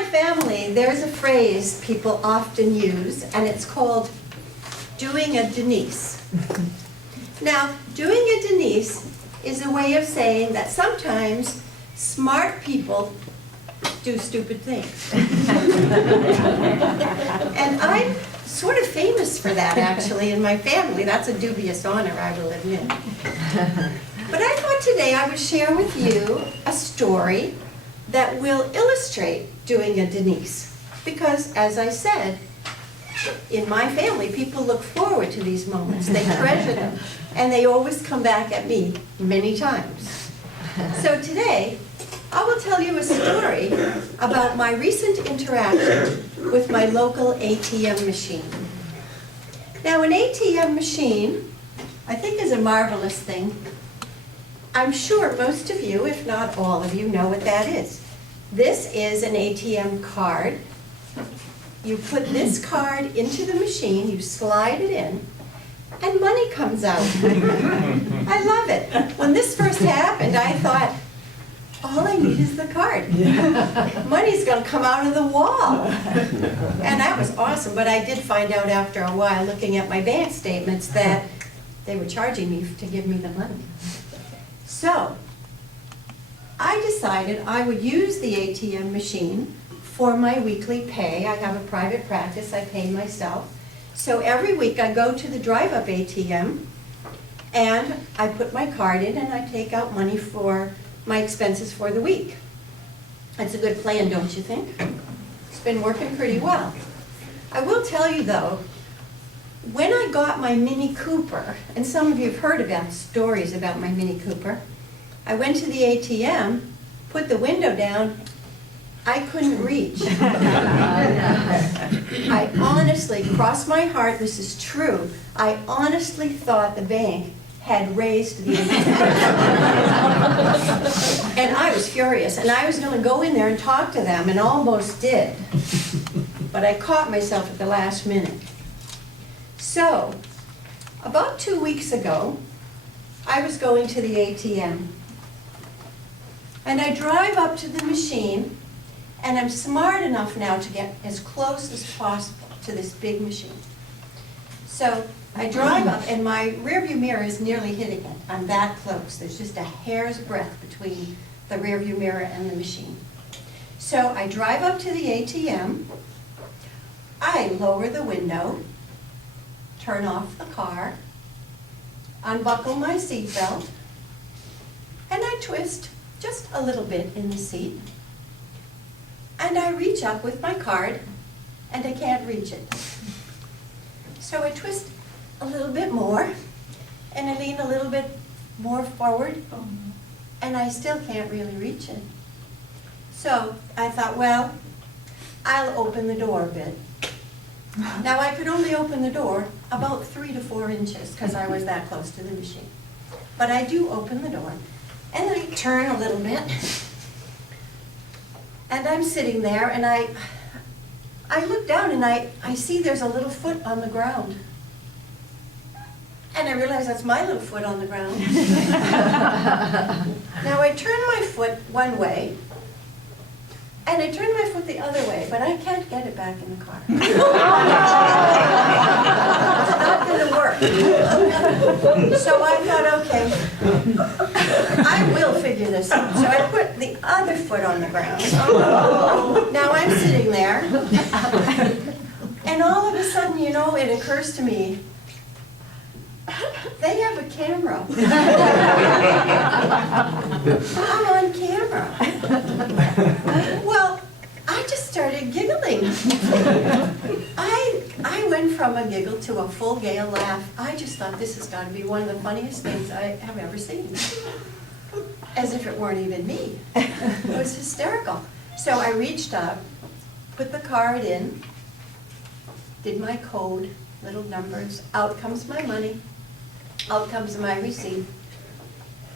my family, there's a phrase people often use, and it's called doing a Denise. Now, doing a Denise is a way of saying that sometimes smart people do stupid things. And I'm sort of famous for that, actually, in my family. That's a dubious honor, I will admit. But I thought today I would share with you a story that will illustrate doing a Denise. Because, as I said, in my family, people look forward to these moments. They treasure them. And they always come back at me many times. So today, I will tell you a story about my recent interaction with my local ATM machine. Now, an ATM machine, I think, is a marvelous thing. I'm sure most of you, if not all of you, know what that is. This is an ATM card. You put this card into the machine, you slide it in, and money comes out. I love it. When this first happened, I thought, all I need is the card. Money's going to come out of the wall. And that was awesome, but I did find out after a while, looking at my bank statements, that they were charging me to give me the money. So, I decided I would use the ATM machine for my weekly pay. I have a private practice, I pay myself. So every week I go to the drive-up ATM and I put my card in and I take out money for my expenses for the week. That's a good plan, don't you think? It's been working pretty well. I will tell you though, when I got my Mini Cooper, and some of you have heard about stories about my Mini Cooper, I went to the ATM, put the window down, I couldn't reach. I honestly, cross my heart, this is true, I honestly thought the bank had raised the amount. And I was furious, and I was going to go in there and talk to them, and almost did. But I caught myself at the last minute. So, about 2 weeks ago, I was going to the ATM. And I drive up to the machine, and I'm smart enough now to get as close as possible to this big machine. So I drive up, and my rearview mirror is nearly hitting it. I'm that close. There's just a hair's breadth between the rearview mirror and the machine. So I drive up to the ATM. I lower the window, turn off the car, unbuckle my seatbelt, and I twist just a little bit in the seat. And I reach up with my card, and I can't reach it. So I twist a little bit more, and I lean a little bit more forward, and I still can't really reach it. So I thought, well, I'll open the door a bit. Now I could only open the door about 3 to 4 inches, because I was that close to the machine. But I do open the door, and I turn a little bit. And I'm sitting there, and I look down, and I see there's a little foot on the ground. And I realize that's my little foot on the ground. Now I turn my foot one way, and I turn my foot the other way, but I can't get it back in the car. It's not going to work. So I thought, okay, I will figure this out. So I put the other foot on the ground. Now I'm sitting there, and all of a sudden, you know, it occurs to me, they have a camera. I'm on camera. Well, I just started giggling. I went from a giggle to a full gale laugh. I just thought this has got to be one of the funniest things I have ever seen. As if it weren't even me. It was hysterical. So I reached up, put the card in, did my code, little numbers, out comes my money. Out comes my receipt.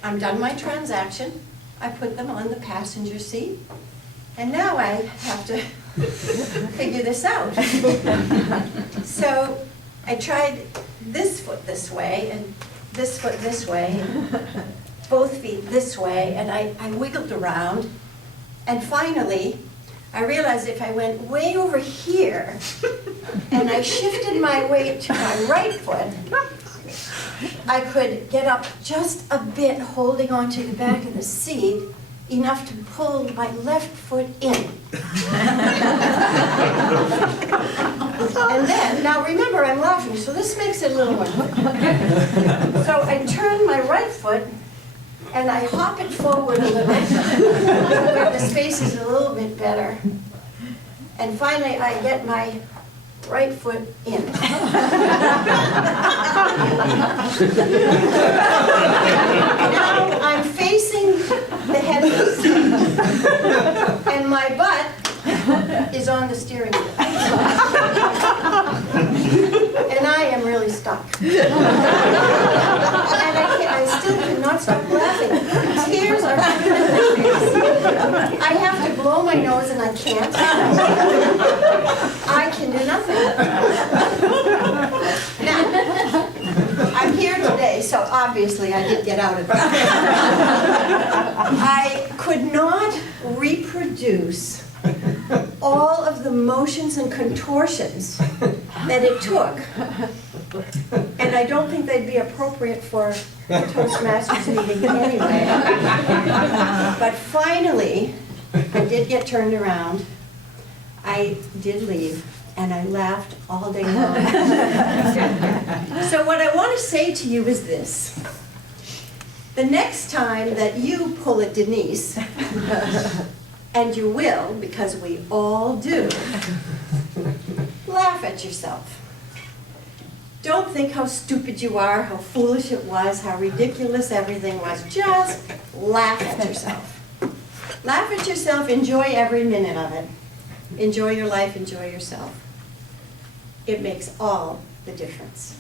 I'm done my transaction. I put them on the passenger seat. And now I have to figure this out. So I tried this foot this way and this foot this way, and both feet this way, and I wiggled around. And finally, I realized if I went way over here and I shifted my weight to my right foot, I could get up just a bit holding onto the back of the seat, enough to pull my left foot in. And then, now remember I'm laughing, so this makes it a little more. So I turn my right foot and I hop it forward a little bit, where the space is a little bit better. And finally I get my right foot in. Now I'm facing the headrest, and my butt is on the steering wheel. And I am really stuck. And I still cannot stop laughing. Tears are coming in my face. I have to blow my nose and I can't. I can do nothing. Now, I'm here today, so obviously I did get out of it. I could not reproduce all of the motions and contortions that it took. And I don't think they'd be appropriate for a Toastmasters meeting anyway. But finally, I did get turned around. I did leave, and I laughed all day long. So what I want to say to you is this. The next time that you pull a Denise, and you will, because we all do, laugh at yourself. Don't think how stupid you are, how foolish it was, how ridiculous everything was. Just laugh at yourself. Laugh at yourself, enjoy every minute of it. Enjoy your life, enjoy yourself. It makes all the difference.